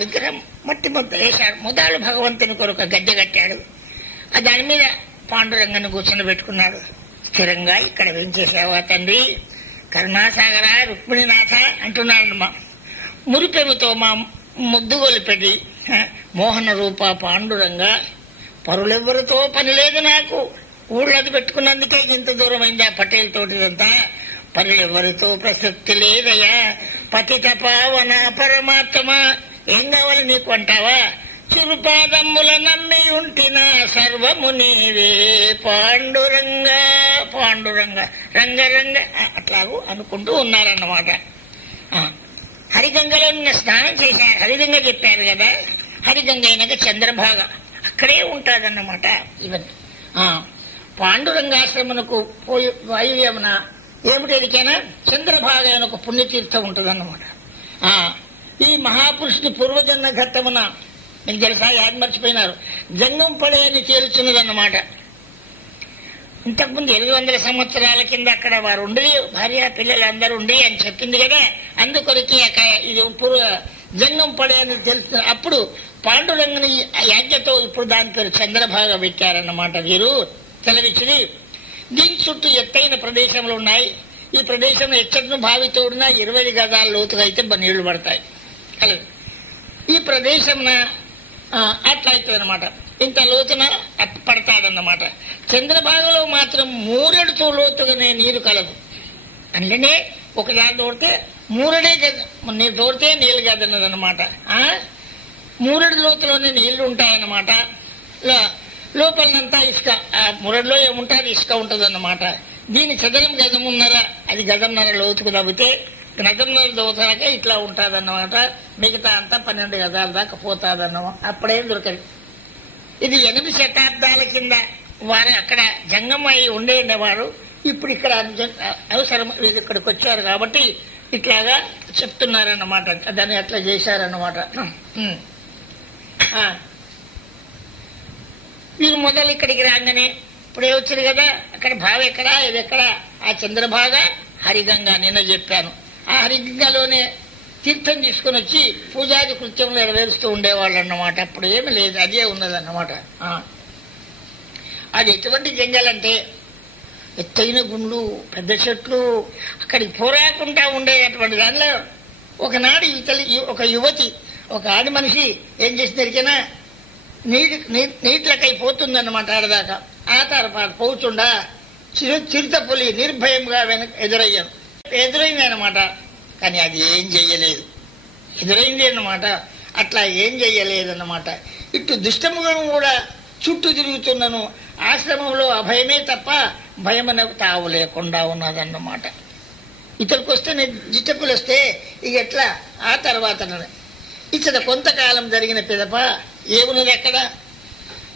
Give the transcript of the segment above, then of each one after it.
విగ్రహం మట్టి ముద్ద వేశాడు. ముదాలు భగవంతుని కొరకు గద్దె కట్టాడు. దాని మీద పాండురంగను కూర్చొని పెట్టుకున్నాడు. స్థిరంగా ఇక్కడ వేయించేసావా తండ్రి, కరుణాసాగర రుక్మిణీనాథ అంటున్నాడు. మా మురిపెముతో మా ముద్దుగొలిపెట్టి మోహన రూప పాండురంగ, పరులెవ్వరితో పని లేదు నాకు, ఊళ్ళది పెట్టుకున్నందుకే ఇంత దూరమైందా పటేల్ తోటిదంతా, పరులెవ్వరితో ప్రసక్తి లేదయ్యా, పతిత పావన పరమాత్మ, ఏం కావాలి నీకు అంటావా, చిరుపాదమ్ముల నమ్మి ఉంటిన సర్వము నీవే పాండురంగ పాండురంగ రంగరంగ అట్లాగూ అనుకుంటూ ఉన్నారన్నమాట. హరిగంగలో నిన్న స్నానం చేశారు, హరిగంగ చెప్పారు కదా, హరిగంగ అయినాక చంద్రభాగ అక్కడే ఉంటాదన్నమాట. ఇవన్నీ పాండురంగాశ్రమనకు పోయి వాయువ్యమున ఏమిటేదికైనా చంద్రభాగ అయిన ఒక పుణ్యతీర్థం ఉంటుందన్నమాట. ఈ మహాపురుషుని పూర్వజన్మ ఘట్టమున మీకు తెలుసా, యాद మర్చిపోయినారు, జంగం పడే అని తేల్చున్నదన్నమాట. ఇంతకుముందు 800 సంవత్సరాల కింద అక్కడ వారు ఉండి భార్య పిల్లలు అందరూ ఉండి అని చెప్పింది కదా, అందుకొరికి ఇది పూర్వ జంగం పడే అని తెలుసు. అప్పుడు పాండురంగని యాజ్ఞతో ఇప్పుడు దాని పేరు చంద్రభాగ పెట్టారన్నమాట. వీరు తెలవిచ్చిది. దీని చుట్టూ ఎత్తైన ప్రదేశంలో ఉన్నాయి. ఈ ప్రదేశంలో ఎచ్చటిను బావితో ఉన్న 20 గజాల లోతుగా అయితే నీళ్లు పడతాయి. ఈ ప్రదేశంన అట్లా అవుతుంది అనమాట, ఇంత లోతున పడతాడన్నమాట. చంద్రభాగలో మాత్రం 3 అడుగుల లోతుగానే నీరు కలదు. అందులోనే ఒక దాని తోడితే 3 అడుగులే నీరు తోడితే నీళ్లు కదన్నదన్నమాట. 3 అడుగుల లోతులోనే నీళ్లు ఉంటాయన్నమాట. లోపలనంతా ఇసుక, 3 అడుగులో ఏముంటుంది ఇసుక ఉంటుంది అన్నమాట. దీని చదరం గజమున్నర, అది గజంన్నర లోతుకు తవ్వితే గజంన్నర దోసరాక ఇట్లా ఉంటుందన్నమాట. మిగతా అంతా 12 గజాల దాకా పోతాదన్నమాట. అప్పుడేం దొరకదు. ఇది 8 శతాబ్దాల కింద వారు అక్కడ జంగం అయి ఉండేవారు. ఇప్పుడు ఇక్కడ అవసరం ఇక్కడికి వచ్చారు కాబట్టి ఇట్లాగా చెప్తున్నారన్నమాట. దాన్ని అట్లా చేశారన్నమాట. వీరు మొదలు ఇక్కడికి రాగానే ఇప్పుడే వచ్చారు కదా, అక్కడ భావ ఎక్కడా, ఇది ఎక్కడా, ఆ చంద్రభాగ హరిగంగా నిన్న చెప్పాను. ఆ హరిగంగాలోనే తీర్థం తీసుకుని వచ్చి పూజాది కృత్యం నెరవేరుస్తూ ఉండేవాళ్ళు అన్నమాట. అప్పుడు ఏమి లేదు, అదే ఉన్నదన్నమాట. అది ఎటువంటి జంగలంటే ఎత్తైన గుండ్లు, పెద్ద చెట్లు, అక్కడికి పోరాకుండా ఉండేటటువంటి దానిలో ఒకనాడు ఒక యువతి, ఒక ఆడి మనిషి ఏం చేసినరికైనా నీటిలకై పోతుందన్నమాట. ఆడదాకా ఆ తర్వాత పోతుండా చిరుత పులి నిర్భయంగా ఎదురైందన్నమాట. కానీ అది ఏం చెయ్యలేదు, ఎదురైంది అన్నమాట. అట్లా ఏం చెయ్యలేదన్నమాట. ఇటు దుష్టముఖం కూడా చుట్టూ తిరుగుతున్నను, ఆశ్రమంలో అభయమే తప్ప భయమనకు తావు లేకుండా ఉన్నదన్నమాట. ఇతరికి వస్తే జిట్టపులు వస్తే ఇక ఎట్లా ఆ తర్వాత ఇతర కొంతకాలం జరిగిన పిదప ఏమున్నది అక్కడ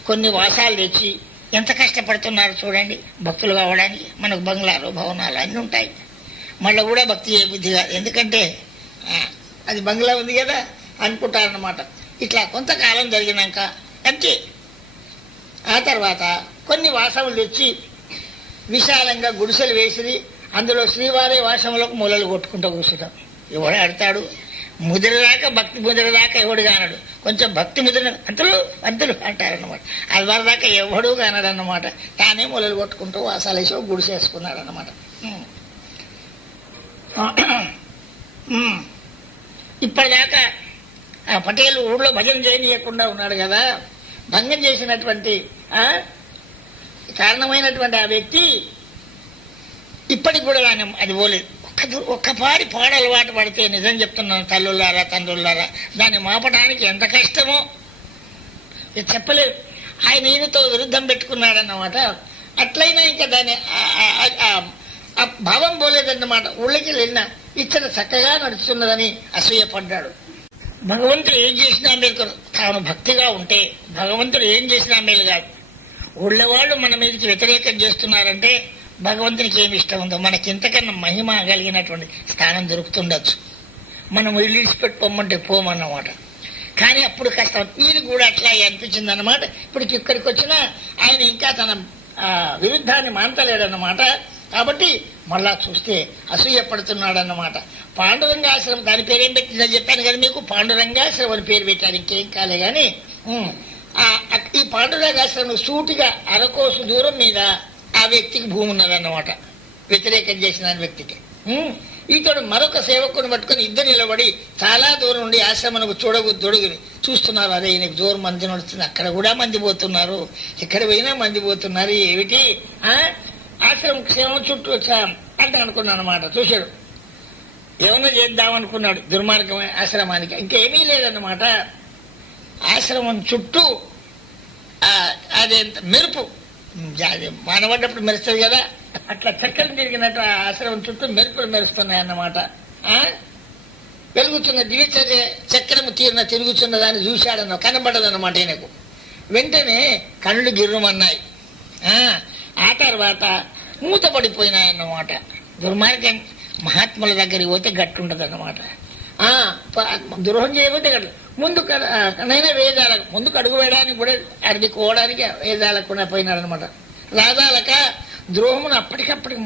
కొన్ని వాసాలు తెచ్చి ఎంత కష్టపడుతున్నారు చూడండి భక్తులు కావడానికి. మనకు బంగ్లాలు భవనాలు అన్నీ ఉంటాయి, మళ్ళీ కూడా భక్తి ఏ బుద్ధి కాదు, ఎందుకంటే అది బంగ్లా ఉంది కదా అనుకుంటారన్నమాట. ఇట్లా కొంతకాలం జరిగినాక అంతే. ఆ తర్వాత కొన్ని వాసములు తెచ్చి విశాలంగా గుడిసెలు వేసి అందులో శ్రీవారి వాసములకు మూలలు కొట్టుకుంటూ కూర్చుంటాం. ఎవడు ఆడతాడు, ముదిరదాకా భక్తి ముదిరదాకా ఎవడు కానడు, కొంచెం భక్తి ముదిరిన అంతులు అంటారన్నమాట. అది వరదాకా ఎవడు కానడన్నమాట. తానే మూలలు కొట్టుకుంటూ వాసాలేసి గుడిసేసుకున్నాడు అన్నమాట. ఇప్పటిదాకా ఆ పటేలు ఊళ్ళో భజన చేయనీయకుండా ఉన్నాడు కదా, భంగం చేసినటువంటి కారణమైనటువంటి ఆ వ్యక్తి ఇప్పటికి కూడా అది పోలేదు. ఒక్కపారి పాడలవాటు పడితే నిజం చెప్తున్నాను తల్లులారా తండ్రులారా, దాన్ని మాపడానికి ఎంత కష్టమో చెప్పలేదు. ఆయన ఈయనతో విరుద్ధం పెట్టుకున్నాడన్నమాట. అట్లయినా ఇంకా దాన్ని ఆ భావం పోలేదన్నమాట. ఊళ్ళకి వెళ్ళినా ఇచ్చట చక్కగా నడుస్తున్నదని అసూయపడ్డాడు. భగవంతుడు ఏం చేసినా మేలు, తాను భక్తిగా ఉంటే భగవంతుడు ఏం చేసినా మేలు కాదు. ఊళ్ళో వాళ్ళు మన మీదకి వ్యతిరేకం చేస్తున్నారంటే భగవంతునికి ఏమి ఇష్టం ఉందో, మనకి ఇంతకన్నా మహిమ కలిగినటువంటి స్థానం దొరుకుతుండొచ్చు. మనం రిలీజ్ పెట్టుకోమంటే పోమన్నమాట. కానీ అప్పుడు కష్టం. ఈయన కూడా అట్లా అనిపించింది అన్నమాట. ఇప్పుడు ఇక్కడికి వచ్చినా ఆయన ఇంకా తన విరుద్ధాన్ని మానతలేడన్నమాట. కాబట్టి మళ్ళా చూస్తే అసూయ పడుతున్నాడన్నమాట. పాండురంగాశ్రమం, దాని పేరేం పెట్టిందో చెప్పాను కదా మీకు, పాండురంగాశ్రమం అని పేరు పెట్టారు, ఇంకేం కాలే గాని. ఈ పాండురంగాశ్రమం సూటిగా అరకోసు దూరం మీద ఆ వ్యక్తికి భూమి ఉన్నదన్నమాట, వ్యతిరేకం చేసిన వ్యక్తికి. ఇతడు మరొక సేవకుని పట్టుకుని ఇద్దరు నిలబడి చాలా దూరం నుండి ఆశ్రమకు దొడుగుని చూస్తున్నారు. అదే ఈయనకు దూరం మంది నడుస్తుంది, అక్కడ కూడా మంది పోతున్నారు, ఎక్కడ పోయినా మంది పోతున్నారు, ఏమిటి ఆశ్రమం క్షేమం చుట్టూ వచ్చాం అంటే అనుకున్నాను అనమాట. చూశాడు, ఏమన్నా చేద్దామనుకున్నాడు దుర్మార్గమైన ఆశ్రమానికి, ఇంకేమీ లేదన్నమాట. ఆశ్రమం చుట్టూ అదేంత మెరుపు మానబడ్డప్పుడు మెరుస్తుంది కదా, అట్లా చక్కలు తిరిగినట్టు ఆ ఆశ్రమం చుట్టూ మెరుపులు మెరుస్తున్నాయి అన్నమాట. వెలుగుతున్న దివ్యచర్య చక్రము తిరుగుతున్న దాన్ని చూశాడన్న, కనబడదన్నమాట ఈయనకు. వెంటనే కళ్ళు గిర్రమన్నాయి. ఆ తర్వాత మూతపడిపోయినాయన్నమాట. దుర్మార్గం మహాత్ముల దగ్గరికి పోతే గట్టుంటది అన్నమాట. ద్రోహం చేయకపోతే గట్టు ముందు నైనా వేదాలకు ముందుకు అడుగు వేయడానికి కూడా అడుగుకోవడానికి వేదాలకు పోయినాడు అనమాట. రాదాలక ద్రోహమును అప్పటికప్పటికి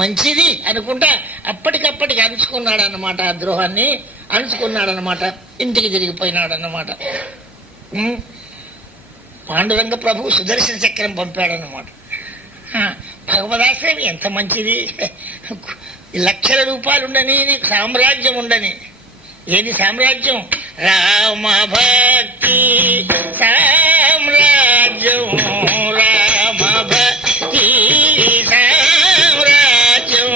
మంచిది అనుకుంటా అప్పటికప్పటికి అణుచుకున్నాడు అన్నమాట. ఆ ద్రోహాన్ని అణుచుకున్నాడు అన్నమాట, ఇంటికి తిరిగిపోయినాడు అన్నమాట. పాండురంగ ప్రభు సుదర్శన చక్రం పంపాడన్నమాట. భగవదాశ్రయం ఎంత మంచిది, లక్షల రూపాయలు ఉండని, సామ్రాజ్యం ఉండని. ఏది సామ్రాజ్యం? రామ భక్తి సామ్రాజ్యం, రామ భక్తి సామ్రాజ్యం,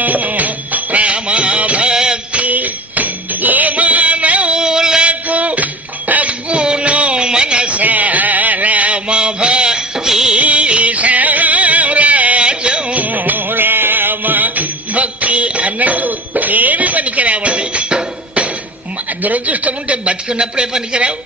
రామ భక్తి ఏ మానవులకు అబ్బును మనసా, రామ భక్తి సామ్రాజ్యం, రామ భక్తి అన్నట్టు ఏమి పనికి రావండి. దురదృష్టం ఉంటే బతికున్నప్పుడే పనికిరావు,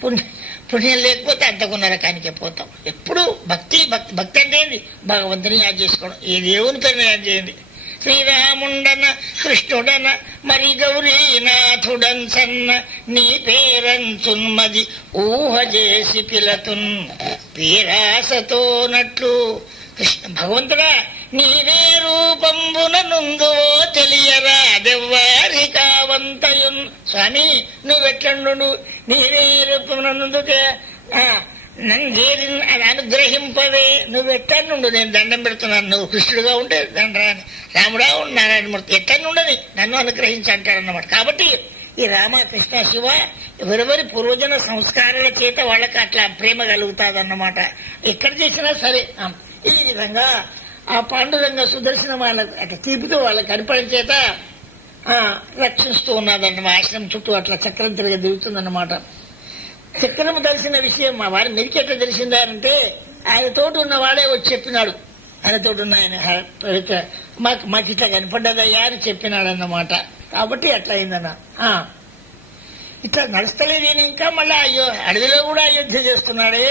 పుణ్యం లేకపోతే అంతకున్న రకానికే పోతాం. ఎప్పుడు భక్తి భక్తి అంటే ఏంది? భగవంతుని యాద్ చేసుకోవడం, ఏ దేవుని పేరుని యాద్ చేయండి. శ్రీరాముండన కృష్ణుడన మరి గౌరీనాథుడన్ సన్న నీ పేరంచున్మది ఊహ చేసి పిలతున్ పీరాసతోనట్లు. కృష్ణ భగవంతుడా నీవే రూపంబున నుందువో తెలియరా దెవ్వారి కావంతయున్. స్వామి నువ్వెట్లండు, నీవే రూపమున నుందుతే నందేరి అది అనుగ్రహింపవే, నువ్వెట్టనుండు, నేను దండం పెడుతున్నాను, నువ్వు కృష్ణుడుగా ఉంటే దండరాని, రాముడా నారాయణమూర్తి ఎట్టనుండని నన్ను అనుగ్రహించి అంటాడన్నమాట. కాబట్టి ఈ రామ కృష్ణ శివ ఎవరెవరి పూర్వజన సంస్కారాల చేత వాళ్ళకి అట్లా ప్రేమ కలుగుతాదన్నమాట, ఎక్కడ చేసినా సరే. ఈ విధంగా ఆ పాండురంగ సుదర్శన వాళ్ళకు అట్లా తీపుతూ వాళ్ళకి కనపడం చేత రక్షిస్తూ ఉన్నదన్నమాట. ఆశ్రమం చుట్టూ అట్లా చక్రం తిరిగి దిగుతుందన్నమాట. చక్రము తెలిసిన విషయం మా వారి మెరికి ఎట్లా తెలిసిందా అంటే, ఆయన తోటి ఉన్నవాడే వచ్చి చెప్పినాడు. ఆయన తోటి ఉన్న ఆయన మాకు ఇట్లా కనపడ్డదయ్యా అని చెప్పినాడు అన్నమాట. కాబట్టి అట్లా అయిందన్న. ఇట్లా నడుస్తలేదు ఈయన, ఇంకా మళ్ళా అయ్యో అడవిలో కూడా అయోధ్య చేస్తున్నాడే,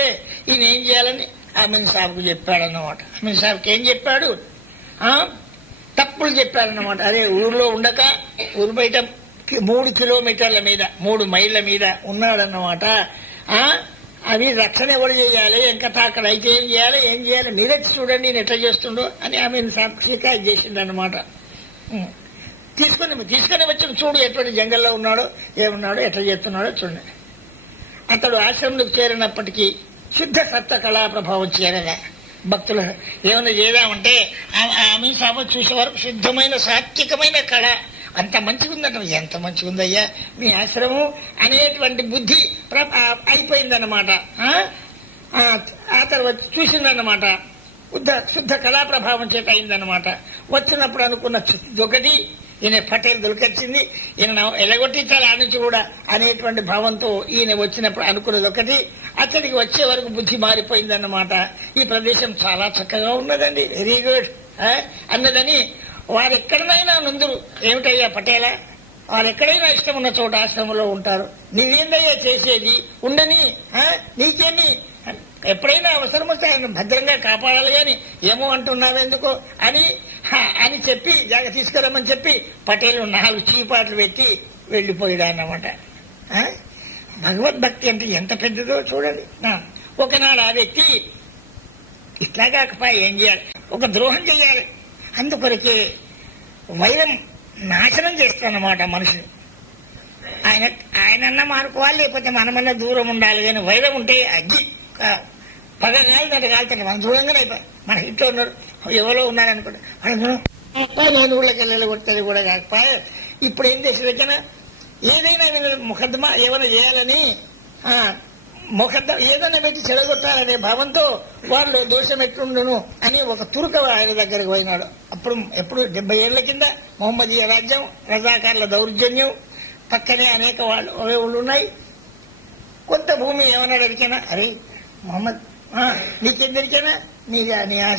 ఈయన ఏం చేయాలని అమీన్ సాబ్కు చెప్పాడన్నమాట. అమీన్ సాబ్కి ఏం చెప్పాడు? తప్పులు చెప్పాడన్నమాట. అదే ఊర్లో ఉండక ఊరు బయట 3 కిలోమీటర్ల మీద 3 మైళ్ళ మీద ఉన్నాడన్నమాట. అవి రక్షణ ఎవరు చేయాలి, ఇంకా అక్కడ అయితే ఏం చేయాలి మీరే చూడండి నేను ఎట్లా చేస్తుండో అని అమీన్ సాబ్ షికాయత్ చేసిండనమాట. తీసుకుని వచ్చి చూడు ఎటువంటి జంగల్లో ఉన్నాడో ఏమున్నాడో ఎట్లా చేస్తున్నాడో చూడండి. అతడు ఆశ్రమంలోకి చేరినప్పటికీ శుద్ధ సత్వ కళా ప్రభావం చేరదా. భక్తులు ఏమైనా చేద్దామంటే అమీన్ సాబ్ చూసే వరకు శుద్ధమైన సాత్వికమైన కళ అంత మంచిగా ఉందట. ఎంత మంచిగా ఉందయ్యా మీ ఆశ్రమం అనేటువంటి బుద్ధి అయిపోయిందన్నమాట. ఆ తర్వాత చూసిందన్నమాట, శుద్ధ కళా ప్రభావం చేత అయిందన్నమాట. వచ్చినప్పుడు అనుకున్న ఒకటి ఈయన పటేల్ దొరికొచ్చింది, ఈయన ఎలగొట్టించాలి ఆ నుంచి కూడా అనేటువంటి భావంతో ఈయన వచ్చినప్పుడు అనుకున్నది ఒకటి, అతడికి వచ్చే వరకు బుద్ధి మారిపోయిందన్నమాట. ఈ ప్రదేశం చాలా చక్కగా ఉన్నదండి, వెరీ గుడ్ అన్నదని వారు ఎక్కడైనా నుందురు. ఏమిటయ్యా పటేలా, వారు ఎక్కడైనా ఇష్టం ఉన్న చోట ఆశ్రమంలో ఉంటారు, నీవేందయ్యా చేసేది, ఉండని నీకేమి, ఎప్పుడైనా అవసరం వస్తే ఆయన భద్రంగా కాపాడాలి గాని ఏమో అంటున్నావెందుకో అని చెప్పి జాగ తీసుకురమ్మని చెప్పి పటేలు 4 చీపాట్లు పెట్టి వెళ్లిపోయాడు అన్నమాట. భగవద్భక్తి అంటే ఎంత పెద్దదో చూడండి. ఒకనాడు ఆ వ్యక్తి ఇట్లా కాకపోయి ఏం చేయాలి, ఒక ద్రోహం చెయ్యాలి, అందుకొరకే వైరం నాశనం చేస్తానమాట మనిషిని. ఆయనన్నా మానుకోవాలి, లేకపోతే మనమన్నా దూరం ఉండాలి. కానీ వైరం ఉంటే అగ్గి పగ కాలుతుంటే కాలుతుంటే మనం దూరంగానే అయిపోయి మన ఇంట్లో ఉన్నారు, ఎవరో ఉన్నారనుకోండి నేను ఊళ్ళకి వెళ్ళి కొట్టేది కూడా కాకపోయా. ఇప్పుడు ఏం చేసి వచ్చినా ఏదైనా ముఖద్దమా ఏమైనా చేయాలని ఏదైనా పెట్టి చెడగొట్టాలనే భావంతో వాళ్ళు దోషం ఎట్లుండును అని ఒక తురుక ఆయన దగ్గరికి పోయినాడు. అప్పుడు ఎప్పుడు 70 ఏళ్ల కింద మొహమ్మదీయ రాజ్యం, రజాకార్ల దౌర్జన్యం, పక్కనే అనేక వాళ్ళు ఉన్నాయి. కొంత భూమి ఏమన్నా దొరికినా, అరే మొహమ్మద్ నీకేం దొరికినా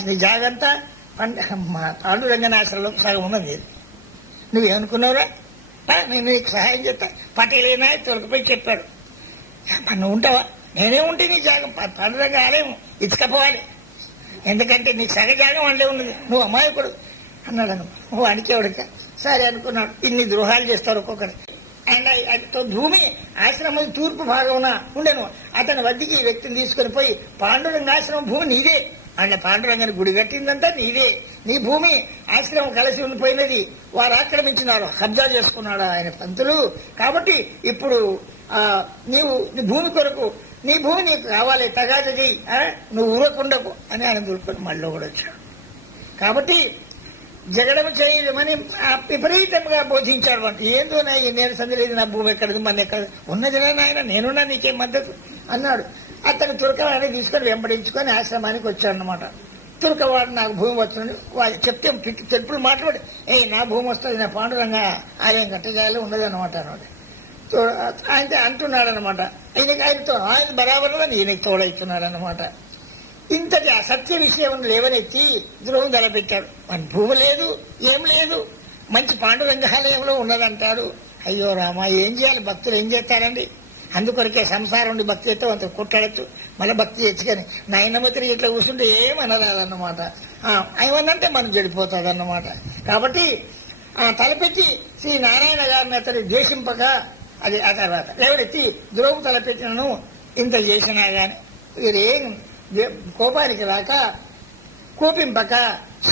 నీ జాగంతా పాండురంగనాశ్రలో సగం ఉన్నది. నువ్వేమనుకున్నావురా, నేను నీకు సహాయం చేస్తా. పటేలేనా తొలగిపోయి చెప్పాడు, నువ్వు ఉంటావా? నేనే ఉంటే నీ జాగం పాండురంగ ఆలయం ఇసుకపోవాలి, ఎందుకంటే నీ సగ జాగం అండే ఉన్నది, నువ్వు అమాయకుడు అన్నాడు. నువ్వు అడికేవాడిక సరే అనుకున్నాడు. ఇన్ని ద్రోహాలు చేస్తారు ఒక్కొక్కరు. అండ్ భూమి ఆశ్రమం తూర్పు భాగమున ఉండెను. అతని వద్దకి ఈ వ్యక్తిని తీసుకుని పోయి, పాండురంగ ఆశ్రమం భూమి నీదే, అంటే పాండురంగని గుడి కట్టిందంతా నీదే, నీ భూమి ఆశ్రమం కలిసి ఉండిపోయినది, వారు ఆక్రమించినారు, కబ్జా చేసుకున్నాడు ఆయన పంతులు. కాబట్టి ఇప్పుడు నీవు నీ భూమి కొరకు, నీ భూమి నీకు కావాలి, తగాద చెయ్యి, నువ్వు ఊరకుండకు అని ఆయన దులుపుకొని మళ్ళీ కూడా వచ్చాడు. కాబట్టి జగడము చేయమని విపరీతంగా బోధించాడు. ఏందో నేను సందలేదు, నా భూమి ఎక్కడది, మన ఎక్కడ ఉన్నది నాయన, నేనున్నా నీకేం మద్దతు అన్నాడు. అతను తురకవాడిని తీసుకొని వెంబడించుకొని ఆశ్రమానికి వచ్చాడనమాట. తురకవాడు నాకు భూమి వస్తుంది చెప్తే తెలుపులు మాట్లాడు, నా భూమి వస్తుంది, నా పాండురంగ ఆలయం కట్టగాలి ఉన్నది అనమాట అన్నాడు. ఆయన అంటున్నాడు అనమాట. ఆయన బరాబర్ ఈయనకి తోడవుతున్నాడు అనమాట. ఇంతటి అసత్య విషయం లేవనెత్తి ద్రోహం తలపెట్టాడు. మన భూమి లేదు, ఏం లేదు, మంచి పాండురంగాలయంలో ఉన్నదంటాడు. అయ్యో రామా, ఏం చేయాలి, భక్తులు ఏం చేస్తారండి? అందుకొరకే సంసారం ఉండి భక్తి చేస్తే అంత కొట్టాడచ్చు, మళ్ళీ భక్తి తెచ్చుకొని నాయనమతిరి ఇట్లా కూర్చుంటే ఏమనరాదన్నమాట. ఏమన్నంటే మనం చెడిపోతుంది అన్నమాట. కాబట్టి తలపెట్టి శ్రీ నారాయణ గారిని అతను ద్వేషింపక, అది ఆ తర్వాత లేవనెత్తి ద్రోహం తలపెట్టినను ఇంత చేసినా గాని వీరేం కోపానికి రాక, కోపింపక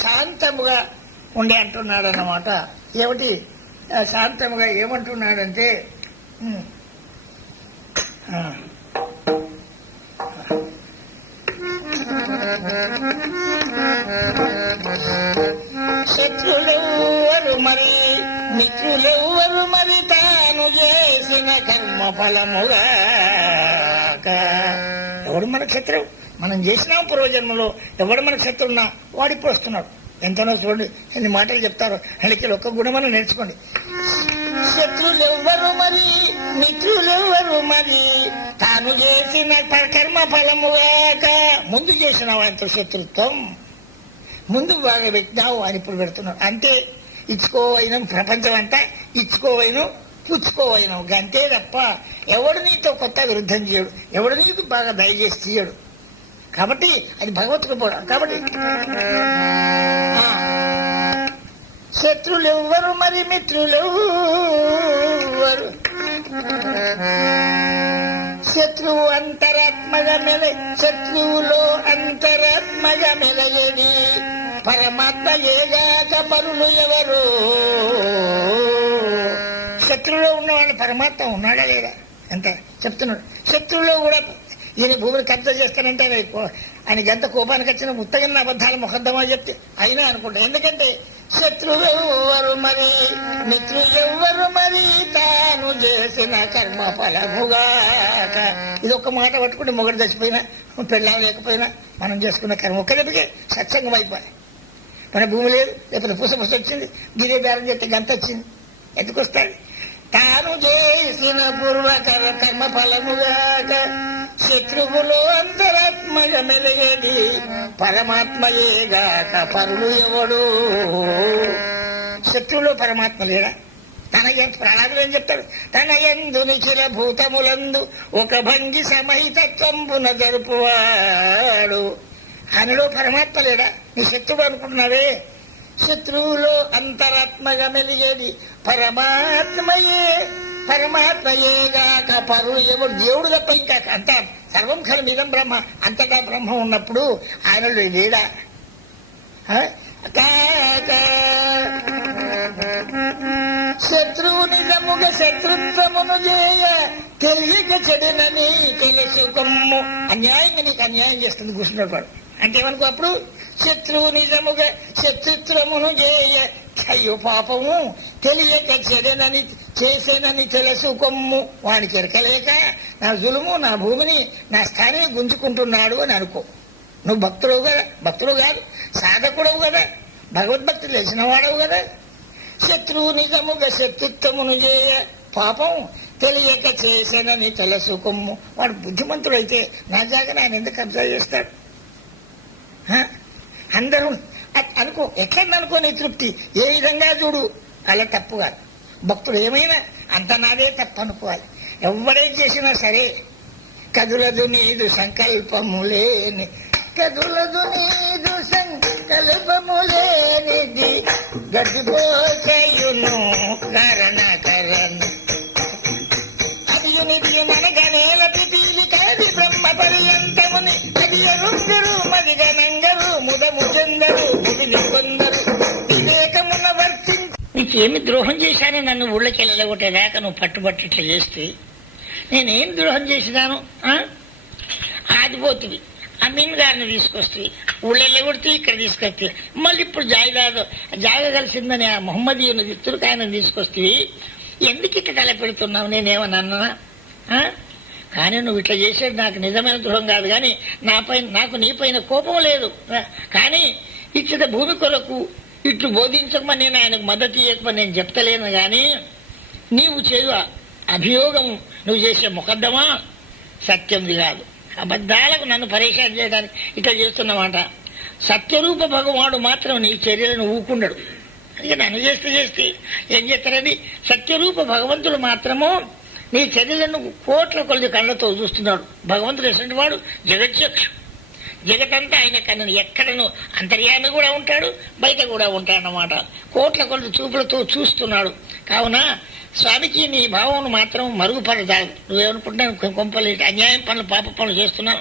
శాంతముగా ఉండే అంటున్నాడు అన్నమాట. ఏమిటి శాంతముగా ఏమంటున్నాడంటే, శత్రులెవ్వరు మరి మిత్రులెవ్వరు మరి తాను చేసిన కర్మ ఫలముగా. ఎవడు మనకు శత్రువు? మనం చేసినాం పూర్వజన్మలో. ఎవడు మనకు శత్రువున్నా వాడు ఇప్పుడు వస్తున్నాడు. ఎంతనో చూడండి, ఎన్ని మాటలు చెప్తారు. హెళికలు ఒక్క గుణమని నేర్చుకోండి. శత్రులెవ్వరు మరి మిత్రులెవ్వరు మరి తాను చేసిన కర్మ ఫలముగాక. ముందు చేసినావు ఆయనతో శత్రుత్వం, ముందు బాగా పెట్టినావు అని ఇప్పుడు పెడుతున్నావు. అంటే ఇచ్చుకోవైనం, ప్రపంచం అంతా ఇచ్చుకోవైనం పుచ్చుకోవైనం, అంతే తప్ప ఎవడు నీతో కొత్త విరుద్ధం చేయడు, ఎవడు నీకు బాగా దయచేసి తీయడు. కాబట్టి అది భగవత్తుకు పోవడం. కాబట్టి శత్రులెవ్వరు మరి మిత్రులెవ్వరు, శత్రువు అంతరాత్మగా శత్రువులో అంతరాత్మగా మెలగడి పరమాత్మ ఏగాక పరులు ఎవరు. శత్రువులో ఉన్నవాడిని పరమాత్మ ఉన్నాడా లేదా అంత చెప్తున్నాడు. శత్రువులో కూడా ఈయన భూమిని కబ్జా చేస్తానంటే ఆయనకి ఎంత కోపానికి వచ్చిన ముత్తగిన అబద్ధాలు ముఖద్దమా చెప్తే అయినా అనుకుంటా. ఎందుకంటే శత్రువు ఎవ్వరు మరి మిత్రులు ఎవ్వరు మరి తాను చేసిన కర్మ ఫలముగాక. ఇది ఒక్క మాట పట్టుకుంటే మొగడు చచ్చిపోయినా, పెళ్ళాం లేకపోయినా మనం చేసుకున్న కర్మ ఒక్కదెప్పటికే సత్సంగం అయిపోయి. మన భూమి లేదు, లేకపోతే పుసపుస వచ్చింది, గిరే బేరం చేస్తే గంత వచ్చింది, ఎందుకు వస్తాడు? తాను చేసిన పూర్వకర కర్మ ఫలముగాక శత్రువులో అంతరాత్మగా మెలగడి పరమాత్మయేగాక పరులు ఎవడు. శత్రువులో పరమాత్మ లేడా? తన ప్రహ్లాదులు ఏం చెప్తాడు? తన యందు నిఖిల భూతములందు ఒక భంగి సమహితత్వంబున జరుపువాడు. ఆయనలో పరమాత్మ లేడా? నీ శత్రువు అనుకుంటున్నావే. శత్రువులో అంతరాత్మగా మెలిగేది పరమాత్మయేగాక పరులు ఎవడు. దేవుడు తప్ప ఇంకా అంత సర్వం ఖలమిదం బ్రహ్మ, అంతటా బ్రహ్మ ఉన్నప్పుడు ఆయనలో లేడా? శత్రువు నిజముగా శత్రుత్వమును చేయ తెలియక చెడునని తెలుసుకొమ్ము. అన్యాయంగా నీకు అన్యాయం చేస్తుంది కూర్చున్నాడు వాడు. అంటే ఏమనుకో అప్పుడు శత్రువు నిజముగా శత్రుత్వమును చేయ అయ్యో పాపము తెలియక చెడనని చేసేనని తెలుసుకొమ్ము. వానికి ఎరకలేక నా జులుము నా భూమిని నా స్థానాన్ని గుంజుకుంటున్నాడు అని అనుకో. నువ్వు భక్తుడవు కదా, భక్తుడు కాదు సాధకుడవు కదా, భగవద్భక్తి తెలిసిన వాడవు కదా. శత్రువు నిజముగా శత్రుత్వమును చేయ పాపం తెలియక చేసేనని తెలుసుకొమ్ము. వాడు బుద్ధిమంతుడైతే నా జాగా ఆయన ఎందుకు కబ్జా చేస్తాడు? అందరూ అనుకో, ఎట్లన్నా అనుకో నీ తృప్తి. ఏ విధంగా చూడు అలా తప్పు కాదు. భక్తుడు ఏమైనా అంత నాదే తప్పు అనుకోవాలి. ఎవరేం చేసినా సరే కదులదు నీదు సంకల్పములేని కదులదు నీదు సంకల్పములేనిది గడ్డిపోచయును కరణ కరణ అదియునిది మనగనేల పిపీలికది బ్రహ్మ పర్యంతముని అది ఎరుంగరు మదిగ నంగరు ముదము చెందరు భువిని కొందరు వివేకమున వర్తించి. నీకేమి ద్రోహం చేశానే నన్ను ఊళ్ళకి వెళ్ళగొట్టేదాకా నువ్వు పట్టుబట్టి ఇట్లా చేస్తే నేనేం ద్రోహం చేసినాను? ఆదిపోతుంది అమీన్ గారిని తీసుకొస్తే ఊళ్ళో కొడితే ఇక్కడ తీసుకొస్తే మళ్ళీ ఇప్పుడు జాగ కలిసిందని ఆ మొహమ్మదీయుని తుర్కాయన తీసుకొస్తే ఎందుకు ఇట్లా తలపెడుతున్నావు? నేనేమన్నా? కానీ నువ్వు ఇట్లా చేసేది నాకు నిజమైన ద్రోహం కాదు. కానీ నాకు నీపైన కోపం లేదు. కానీ ఇచ్చిన భూమి కొరకు ఇట్లు బోధించకమని నేను ఆయనకు మద్దతు ఇవ్వకమని నేను చెప్తలేను. కానీ నీవు చేయు అభియోగం నువ్వు చేసే ముఖద్దమా సత్యంది కాదు. అబద్ధాలకు నన్ను పరేషాన్ చేయడానికి ఇట్లా చేస్తున్నమాట. సత్యరూప భగవానుడు మాత్రం నీ చర్యలను ఊకుండడు. అందుకే నన్ను చేస్తే ఏం చేస్తారని సత్యరూప భగవంతుడు మాత్రము నీ చర్యలను కోట్ల కొద్ది కళ్ళతో చూస్తున్నాడు. భగవంతుడు ఎటువంటి వాడు? జగచ్చక్షు. జగతంతా ఆయన కన్ను. ఎక్కడను అంతర్యామి కూడా ఉంటాడు, బయట కూడా ఉంటాడన్నమాట. కోట్ల కొద్ది చూపులతో చూస్తున్నాడు. కావున స్వామికి నీ భావం మాత్రం మరుగుపడతాడు. నువ్వేమనుకుంటున్నావు? కొంపలు అన్యాయం పనులు పాప పనులు చేస్తున్నావు,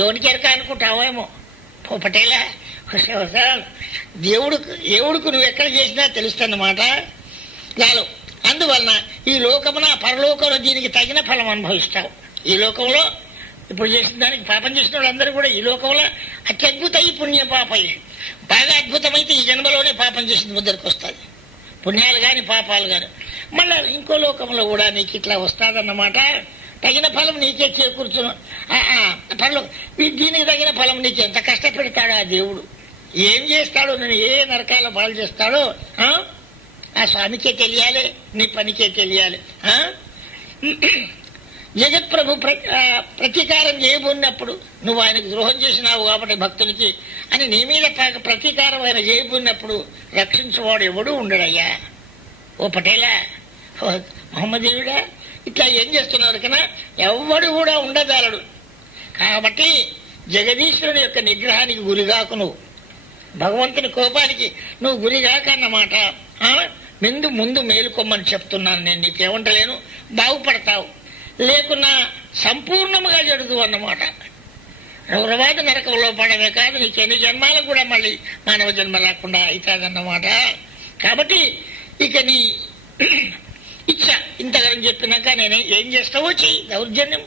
ఎవరికి ఎరక అనుకుంటావేమో. పటేలా దేవుడికి నువ్వు ఎక్కడ చేసినా తెలుస్తుందన్నమాట. చాలు. అందువలన ఈ లోకమున పరలోకంలో దీనికి తగిన ఫలం అనుభవిస్తావు. ఈ లోకంలో ఇప్పుడు చేసిన దానికి పాపం చేసిన వాళ్ళందరూ కూడా ఈ లోకంలో అత్యద్భుత ఈ పుణ్య పాపయి బాగా అద్భుతమైతే ఈ జన్మలోనే పాపం చేసిన ముద్దరికి వస్తుంది. పుణ్యాలు కాని పాపాలు కాని మళ్ళా ఇంకో లోకంలో కూడా నీకు ఇట్లా వస్తాదన్నమాట. తగిన ఫలం నీకే చేకూర్చును. దీనికి తగిన ఫలం నీకు ఎంత కష్టపెడతాడో ఆ దేవుడు, ఏం చేస్తాడో, నేను ఏ నరకాల పాలు చేస్తాడో ఆ స్వామికే తెలియాలి, నీ పనికే తెలియాలి. జగత్ప్రభు ప్రతీకారం చేయబోన్నప్పుడు నువ్వు ఆయనకు ద్రోహం చేసినావు కాబట్టి భక్తునికి అని నీ మీద ప్రతీకారం ఆయన చేయబోన్నప్పుడు రక్షించేవాడు ఎవడూ ఉండడయ్యా. ఓ పటేలా, ఓ మహమ్మదీయుడా, ఇట్లా ఏం చేస్తున్నారు కన్నా ఎవడు కూడా ఉండజాలడు. కాబట్టి జగదీశ్వరుని యొక్క నిగ్రహానికి గురిగాకు, నువ్వు భగవంతుని కోపానికి నువ్వు గురిగాక అన్నమాట. ముందు మేలుకోమని చెప్తున్నాను నేను. నీకేమంటలేను, బాగుపడతావు. లేకున్నా సంపూర్ణముగా జడుదు అన్నమాట. రౌరవాద నరకంలో పడమే కాదు, నీకు ఎన్ని జన్మాలకు కూడా మళ్ళీ మానవ జన్మ లేకుండా అవుతాదన్నమాట. కాబట్టి ఇక నీ ఇచ్చ ఇంతగానం చెప్పినాక నేను ఏం చేస్తావో చెయ్యి, దౌర్జన్యం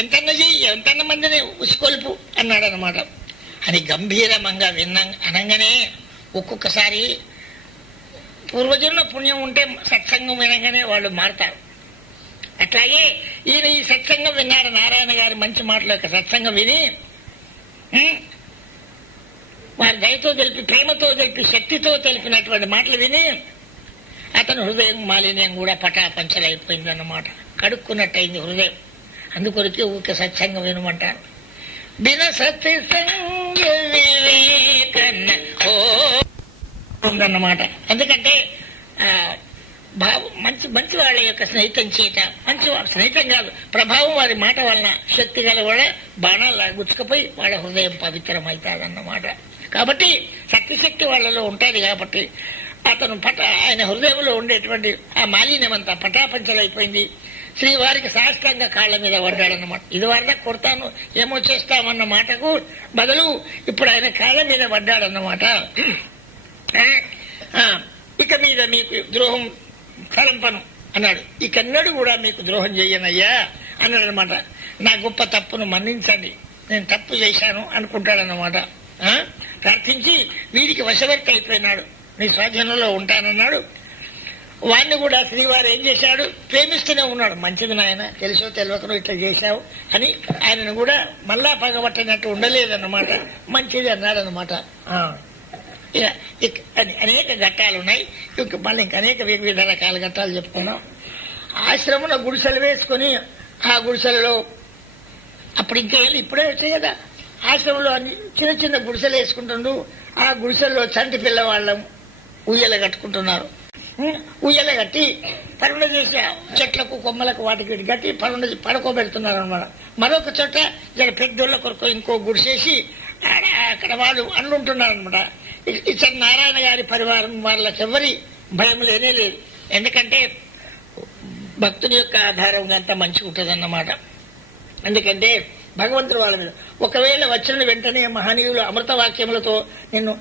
ఎంతన్న చెయ్యి, ఎంతన్న మందిని ఉసుకొల్పు అన్నాడనమాట. అని గంభీరమంగా అనగానే ఒక్కొక్కసారి పూర్వజన్మ పుణ్యం ఉంటే సత్సంగం వినగానే వాళ్ళు మారతారు. అట్లాగే ఈయన ఈ సత్సంగం విన్నాడు. నారాయణ గారి మంచి మాటల యొక్క సత్సంగం విని వారి దయతో తెలిపి, ప్రేమతో తెలిపి, శక్తితో తెలిపినటువంటి మాటలు విని అతను హృదయం మాలిన్యం కూడా పటాపంచలైపోయింది అన్నమాట. కడుక్కున్నట్టయింది హృదయం. అందుకొరికి ఊరికే సత్సంగం వినమంటారు. బిన సత్సంగ వివేకన్న ఉందన్నమాట. ఎందుకంటే మంచి వాళ్ళ యొక్క స్నేహితం చేత, మంచి స్నేహితం కాదు, ప్రభావం వారి మాట వలన శక్తి గల వాళ్ళ బాణాలు గుచ్చుకుపోయి వాళ్ళ హృదయం పవిత్రం అవుతాదన్నమాట. కాబట్టి శక్తి వాళ్ళలో ఉంటుంది. కాబట్టి అతను ఆయన హృదయంలో ఉండేటువంటి ఆ మాలిన్యం అంతా పటాపంచలైపోయింది. శ్రీవారికి సాష్టాంగ కాళ్ల మీద పడ్డాడన్నమాట. ఇది వరద కొడతాను ఏమో చేస్తామన్న మాటకు బదులు ఇప్పుడు ఆయన కాళ్ల మీద పడ్డాడన్నమాట. ఇక మీద మీకు ద్రోహం తలంపను అన్నాడు. ఇకన్నడు కూడా మీకు ద్రోహం చెయ్యనయ్యా అన్నాడు అనమాట. నా గొప్ప తప్పును మన్నించండి, నేను తప్పు చేశాను అనుకుంటాడన్నమాట. ప్రార్థించి వీడికి వశవర్తి అయిపోయినాడు, నీ స్వాధీనంలో ఉంటానన్నాడు. వాడిని కూడా శ్రీవారు ఏం చేశాడు, ప్రేమిస్తూనే ఉన్నాడు. మంచిది నాయన, తెలుసో తెలియకనో ఇట్లా చేశావు అని ఆయనను కూడా మళ్ళా పగబట్టినట్టు ఉండలేదన్నమాట. మంచిది అన్నాడనమాట. అనేక ఘట్టాలు ఉన్నాయి. మళ్ళీ ఇంకా అనేక వివిధ రకాల ఘట్టాలు చెప్పుకున్నాం. ఆశ్రమంలో గుడిసెలు వేసుకుని ఆ గుడిసెలలో అప్పుడు ఇంకేళ్ళు ఇప్పుడే వచ్చాయి కదా, ఆశ్రమంలో అన్ని చిన్న చిన్న గుడిసెలు వేసుకుంటుండ్రు. ఆ గుడిసెల్లో చంటి పిల్లవాళ్ళం ఉయ్యల కట్టుకుంటున్నారు. ఉయ్యల కట్టి పరుండ చేసి చెట్లకు కొమ్మలకు వాటికి కట్టి పరుండ పడుకోబెడుతున్నారు అనమాట. మరొక చోట ఇక్కడ పెద్దోళ్ళ కొరకు ఇంకో గుడిసేసి అక్కడ వాళ్ళు అండుంటున్నారు అనమాట. ఇక్కడ నారాయణ గారి పరివారం వాళ్ళకెవ్వరి భయం లేనే లేదు. ఎందుకంటే భక్తుని యొక్క ఆధారం అంతా మంచిగా ఉంటుంది అన్నమాట. ఎందుకంటే భగవంతుడు వాళ్ళ మీద ఒకవేళ వచ్చిన వెంటనే మహనీయులు అమృత వాక్యములతో నిన్ను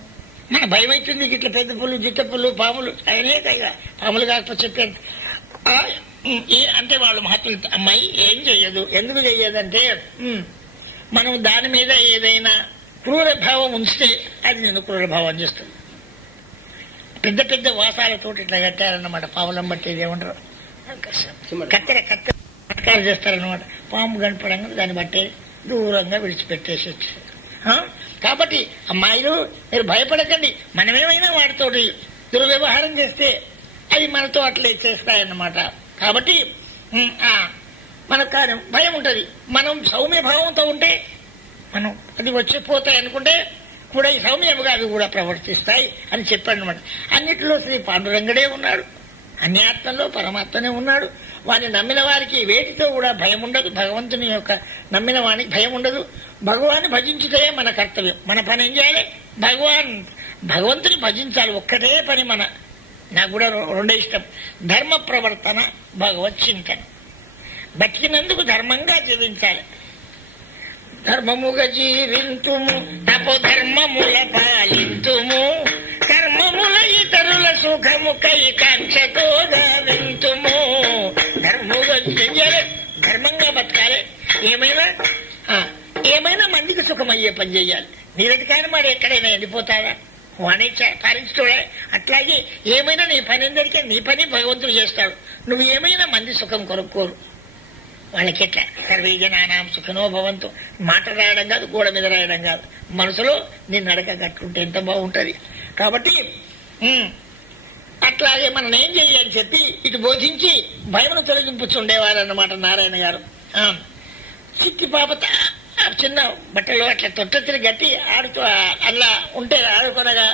మన భయం అవుతుంది, ఇట్లా పెద్ద పుల్లు జిట్ట పుల్లు పాములు అనేక పాములు కాకపోతే చెప్పాను అంటే వాళ్ళు మహత్తులు అమ్మాయి ఏం చెయ్యదు. ఎందుకు చెయ్యదంటే మనం దాని మీద ఏదైనా క్రూర భావం ఉంచితే అది నేను క్రూర భావం చేస్తుంది. పెద్ద పెద్ద వాసాలతో ఇట్లా కట్టారన్నమాట. పాములం బట్టి ఏమంటారు, కత్తెర కత్తెర చేస్తారనమాట. పాము కనపడంగా దాన్ని బట్టే దూరంగా విడిచిపెట్టేసి వచ్చారు. కాబట్టి అమ్మాయిలు మీరు భయపడకండి, మనమేమైనా వాటితోటి దుర్వ్యవహారం చేస్తే అవి మనతో అట్లే చేస్తాయన్నమాట. కాబట్టి మనకు కానీ భయం ఉంటుంది. మనం సౌమ్య భావంతో ఉంటే మనం అది వచ్చిపోతాయి అనుకుంటే కూడా ఈ సౌమ్యముగా అవి కూడా ప్రవర్తిస్తాయి అని చెప్పాడు అనమాట. అన్నిటిలో శ్రీ పాండురంగడే ఉన్నాడు, అన్ని ఆత్మల్లో పరమాత్మనే ఉన్నాడు. వాడిని నమ్మిన వారికి వేటితో కూడా భయం ఉండదు. భగవంతుని యొక్క నమ్మిన వానికి భయం ఉండదు. భగవాన్ని భజించుటే మన కర్తవ్యం. మన పని ఏం చేయాలి, భగవంతుని భజించాలి. ఒక్కటే పని నాకు కూడా రెండే ఇష్టం, ధర్మ ప్రవర్తన, భగవత్ చింతన. బతికినందుకు ధర్మంగా జీవించాలి. ధర్మముగా జీవింతుము తపోధర్మముల పాలింతుము, కర్మముల ఇతరుల సుఖముకై కాంక్షతో గావింతుము. ధర్మముగా చెయ్యాలి, ధర్మంగా బతకాలి. ఏమైనా మందికి సుఖమయ్యే పని చెయ్యాలి. నీరటి కానీ మరి ఎక్కడైనా ఎండిపోతాడా, వాడే పాలించుకోలే. అట్లాగే ఏమైనా నీ పని అందరికీ నీ పని భగవంతుడు చేస్తాడు. నువ్వు ఏమైనా మంది సుఖం కొనుక్కోరు. వాళ్ళకి ఎట్లా సర్వే జనానాం సుఖనో భవంతు మాట రాయడం కాదు, గోడ మీద రాయడం కాదు, మనసులో నీ నడక కట్టుకుంటే ఎంత బాగుంటది. కాబట్టి అట్లాగే మనం ఏం చెయ్యాలని చెప్పి ఇటు బోధించి భయమును తొలగింపుచుండేవారన్నమాట నారాయణ గారు. చిట్టి పాప చిన్న బట్టలు అట్లా తొట్టెత్తిని గట్టి ఆడుతూ అలా ఉంటే ఆడుకొనగా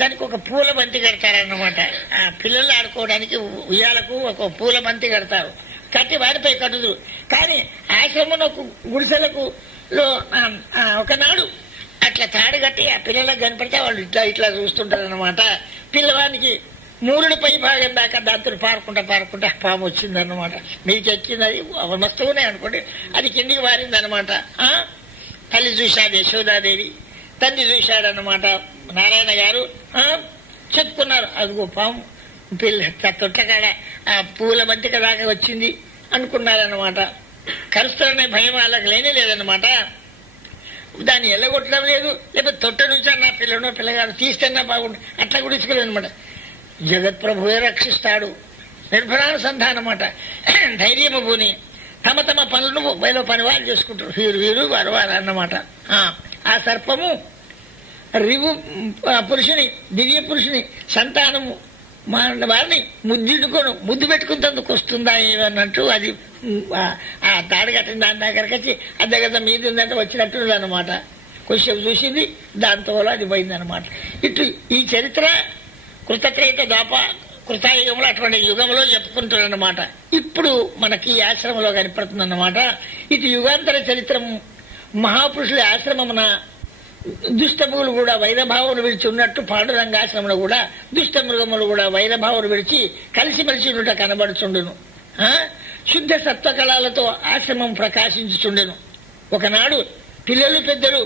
దానికి ఒక పూల బంతి కడతారన్నమాట. ఆ పిల్లలు ఆడుకోవడానికి ఉయ్యాలకు ఒక పూల బంతి కడతారు. కట్టి వారిపై కట్టుదు. కానీ ఆశ్రమకు గుడిసెలకు ఒకనాడు అట్లా తాడు కట్టి ఆ పిల్లలకు కనపడితే వాళ్ళు ఇట్లా ఇట్లా చూస్తుంటారన్నమాట. పిల్లవానికి మూరుడు పై భాగం దాకా దాంతో పారుకుంటా పాము వచ్చిందన్నమాట. మీకు ఎక్కింది, అది మస్తువునే అనుకోండి, అది కిందికి వారిందనమాట. తల్లి చూశాడు యశోదాదేవి, తండ్రి చూశాడన్నమాట నారాయణ గారు. చెప్పుకున్నారు, అదిగో పాము పిల్ల తొట్టకాడ ఆ పూల బంతిక దాకా వచ్చింది అనుకున్నారన్నమాట. కరుస్తారనే భయం వాళ్ళకి లేనే లేదన్నమాట. దాన్ని ఎల్లగొట్టడం లేదు, లేకపోతే తొట్ట నుంచి అన్న పిల్లనో పిల్లగాడు తీస్తేనా బాగుంటుంది, అట్లా కూడా ఇచ్చుకోలేదన్నమాట. జగత్ప్రభువే రక్షిస్తాడు. నిర్భరానుసంధానమాట. ధైర్యము భూని తమ తమ పనులను వేలో పని వాళ్ళు చేసుకుంటారు. వీరు వారు అన్నమాట. ఆ సర్పము రివు పురుషుని, దివ్య పురుషుని సంతానము వారిని ముద్దు పెట్టుకున్నందుకు వస్తుందా ఏమన్నట్టు అది ఆ తాడు కట్టిన దాని దగ్గరకు వచ్చి అద్దగద మీద ఉందంటే వచ్చినట్టు అనమాట. కొంచెం చూసింది, దాంతో అది పోయిందనమాట. ఇటు ఈ చరిత్ర కృతత్రేత కృతాయుగంలో అటువంటి యుగంలో చెప్పుకుంటారన్నమాట. ఇప్పుడు మనకి ఈ ఆశ్రమంలో కనపడుతుందన్నమాట. ఇటు యుగాంతర చరిత్ర మహాపురుషుల ఆశ్రమమున దుష్టములు కూడా వైరభావములు విడిచి ఉన్నట్టు పాండురంగాశ్రమంలో కూడా దుష్టమృగములు కూడా వైరభావములు విడిచి కలిసిమెలిసి ఉన్నట్టు కనబడుచుండును. శుద్ధ సత్వకళాలతో ఆశ్రమం ప్రకాశించుచుండెను. ఒకనాడు పిల్లలు పెద్దలు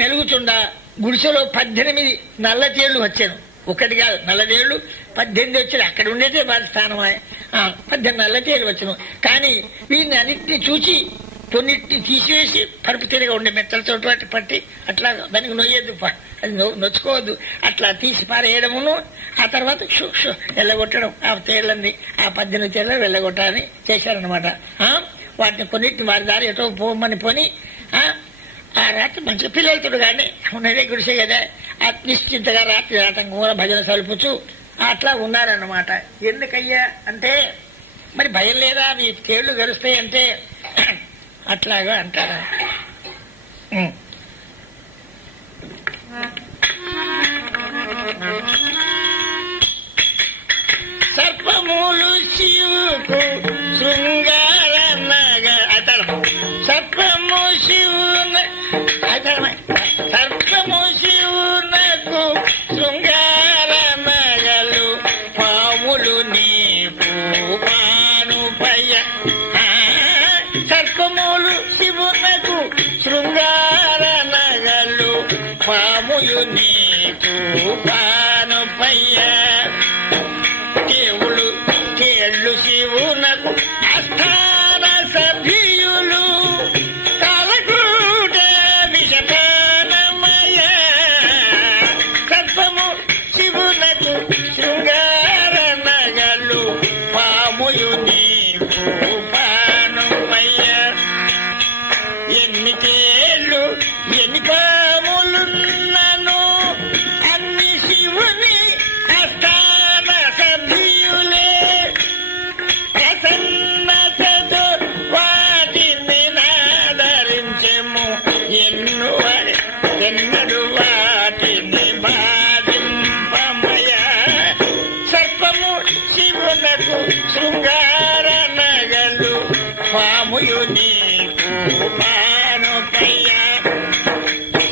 మెలుగుచుండా గుడిసెలో 18 నల్ల తేళ్లు వచ్చాను. ఒకటి కాదు, నల్లదేళ్లు 18 వచ్చాను. అక్కడ ఉండేదే వారి స్థానం. 18 నల్ల తేళ్లు వచ్చాను. కానీ వీరిని అన్నింటినీ చూసి కొన్నిటిని తీసివేసి పరుపు తీరుగా ఉండే మెత్తలతో పట్టి అట్లా దానికి నొయ్యద్దు, అది నొచ్చుకోవద్దు, అట్లా తీసి పారేయడమును ఆ తర్వాత వెళ్ళగొట్టడం. ఆ తేళ్లని, ఆ 18 తేళ్లను వెళ్ళగొట్టాలని చేశారనమాట. వాటిని కొన్నిటిని వారి దారి ఎటో పోమని పోని ఆ రాత్రి మంచి పిల్లలతో కానీ ఉన్నదే గుడిసే కదా, నిశ్చింతగా రాత్రి ఆటంకంగా భజన సలుపుచు అట్లా ఉన్నారన్నమాట. ఎందుకయ్యా అంటే మరి భయం లేదా, మీ తేళ్లు గడుస్తాయి అంటే అట్లాగా అంటారా. సర్పములు శివుకు శృంగార సర్పము సర్పము శివునకు శృంగార నగలు పాములు నీపు పానుపయ. సర్పములు శివునకు శృంగార నగలు పాములు నీపు పానుపయ. కేళ్ళు శివునకు అస్థాన సభ్యులు కాలకూట విషపానమయ. సర్పము శివునకు శృంగార నగలు పాముయు నీకు పానుమయ్య. ఎన్ని తేళ్ళు ఎన్ని పాములున్నను అన్ని శివుని అస్థాన సభ్యులే. ప్రసన్నతతో వాటిని నాదరించెము ఎన్నడు వాటిని బాధింపమయ. సర్పము శివునకు శృంగార నగలు పాముయు నీకు పానుపయ్య.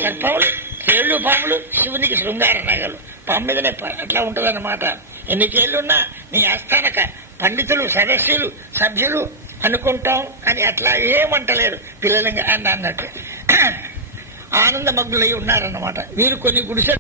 సర్పములు తేళ్లు పాములు శివునికి శృంగార నగలు, పాము మీదనే అట్లా ఉంటుందన్నమాట. ఎన్ని తేళ్లున్నా నీ ఆస్థానక పండితులు సదస్సులు సభ్యులు అనుకుంటాం అని అట్లా ఏమంటలేరు పిల్లలంగా అన్నట్టు ఆనందమగ్నులై ఉన్నారన్నమాట. వీరు కొన్ని గుడిసె